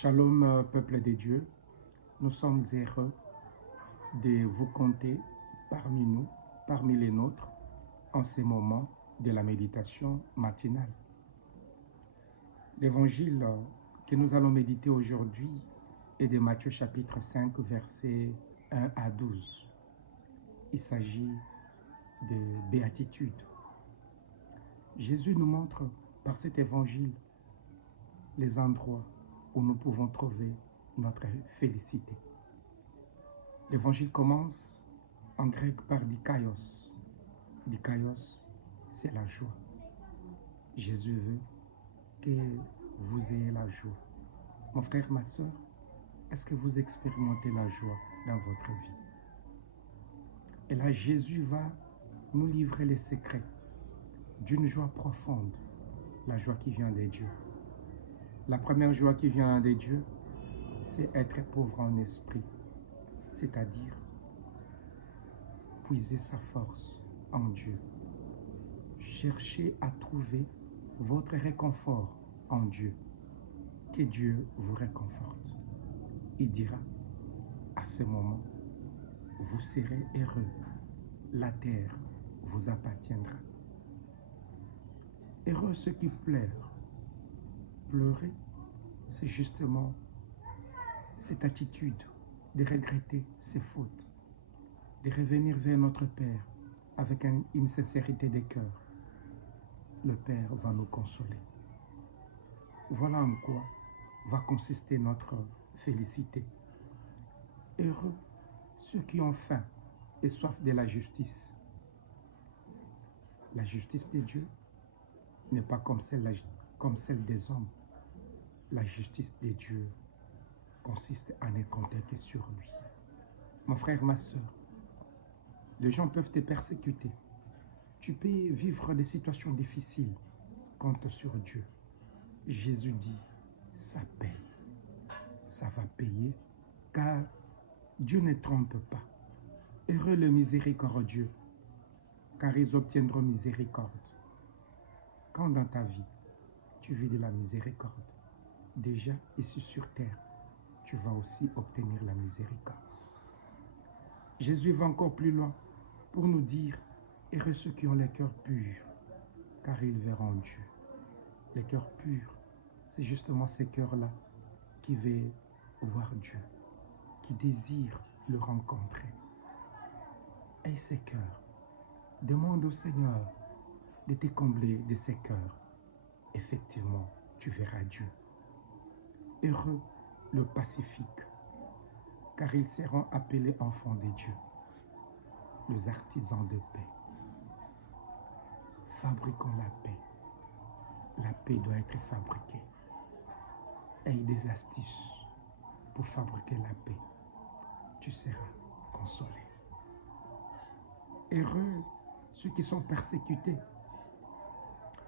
Shalom, peuple de Dieu. Nous sommes heureux de vous compter parmi nous, parmi les nôtres, en ces moments de la méditation matinale. L'évangile que nous allons méditer aujourd'hui est de Matthieu chapitre 5, versets 1 à 12. Il s'agit de béatitude. Jésus nous montre par cet évangile les endroits où nous pouvons trouver notre félicité. L'évangile commence en grec par dikaios. Dikaios, c'est la joie. Jésus veut que vous ayez la joie. Mon frère, ma soeur, est-ce que vous expérimentez la joie dans votre vie? Et là, Jésus va nous livrer les secrets d'une joie profonde, la joie qui vient de Dieu. La première joie qui vient de Dieu, c'est être pauvre en esprit, c'est-à-dire puiser sa force en Dieu. Cherchez à trouver votre réconfort en Dieu. Que Dieu vous réconforte. Il dira, à ce moment, vous serez heureux. La terre vous appartiendra. Heureux ceux qui pleurent. Pleurer, c'est justement cette attitude de regretter ses fautes, de revenir vers notre Père avec une sincérité de cœur. Le Père va nous consoler. Voilà en quoi va consister notre félicité. Heureux ceux qui ont faim et soif de la justice. La justice de Dieu n'est pas comme celle des hommes. La justice de Dieu consiste à ne compter que sur lui. Mon frère, ma soeur, les gens peuvent te persécuter. Tu peux vivre des situations difficiles. Compte sur Dieu. Jésus dit, ça paye. Ça va payer, car Dieu ne trompe pas. Heureux le miséricordieux, car ils obtiendront miséricorde. Quand dans ta vie, tu vis de la miséricorde, déjà ici sur terre, tu vas aussi obtenir la miséricorde. Jésus va encore plus loin pour nous dire, heureux ceux qui ont le cœur pur, car ils verront Dieu. Le cœur pur, c'est justement ces cœurs-là qui veulent voir Dieu, qui désirent le rencontrer. Et ces cœurs, demande au Seigneur de te combler de ces cœurs. Effectivement, tu verras Dieu. Heureux le pacifique, car ils seront appelés enfants de Dieu, les artisans de paix. Fabriquons la paix. La paix doit être fabriquée. Aie des astuces pour fabriquer la paix. Tu seras consolé. Heureux ceux qui sont persécutés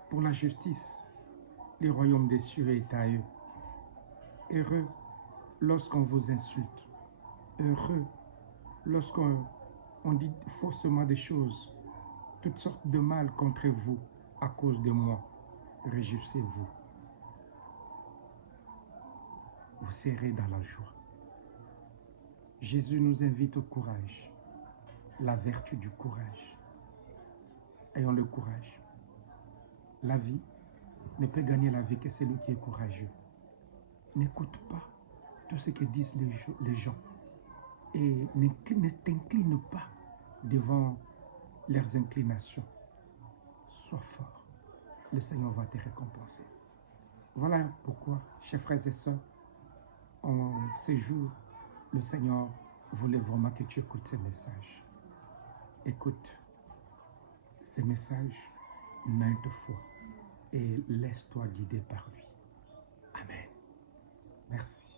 pour la justice. Le royaume des cieux est à eux. Heureux lorsqu'on vous insulte. Heureux lorsqu'on dit faussement des choses, toutes sortes de mal contre vous à cause de moi. Réjouissez-vous. Vous serez dans la joie. Jésus nous invite au courage, la vertu du courage. Ayons le courage. La vie ne peut gagner la vie que celui qui est courageux. N'écoute pas tout ce que disent les gens et ne t'incline pas devant leurs inclinations. Sois fort. Le Seigneur va te récompenser. Voilà pourquoi, chers frères et sœurs, en ces jours, le Seigneur voulait vraiment que tu écoutes ces messages. Écoute ces messages maintes fois et laisse-toi guider par lui. Amen. Merci.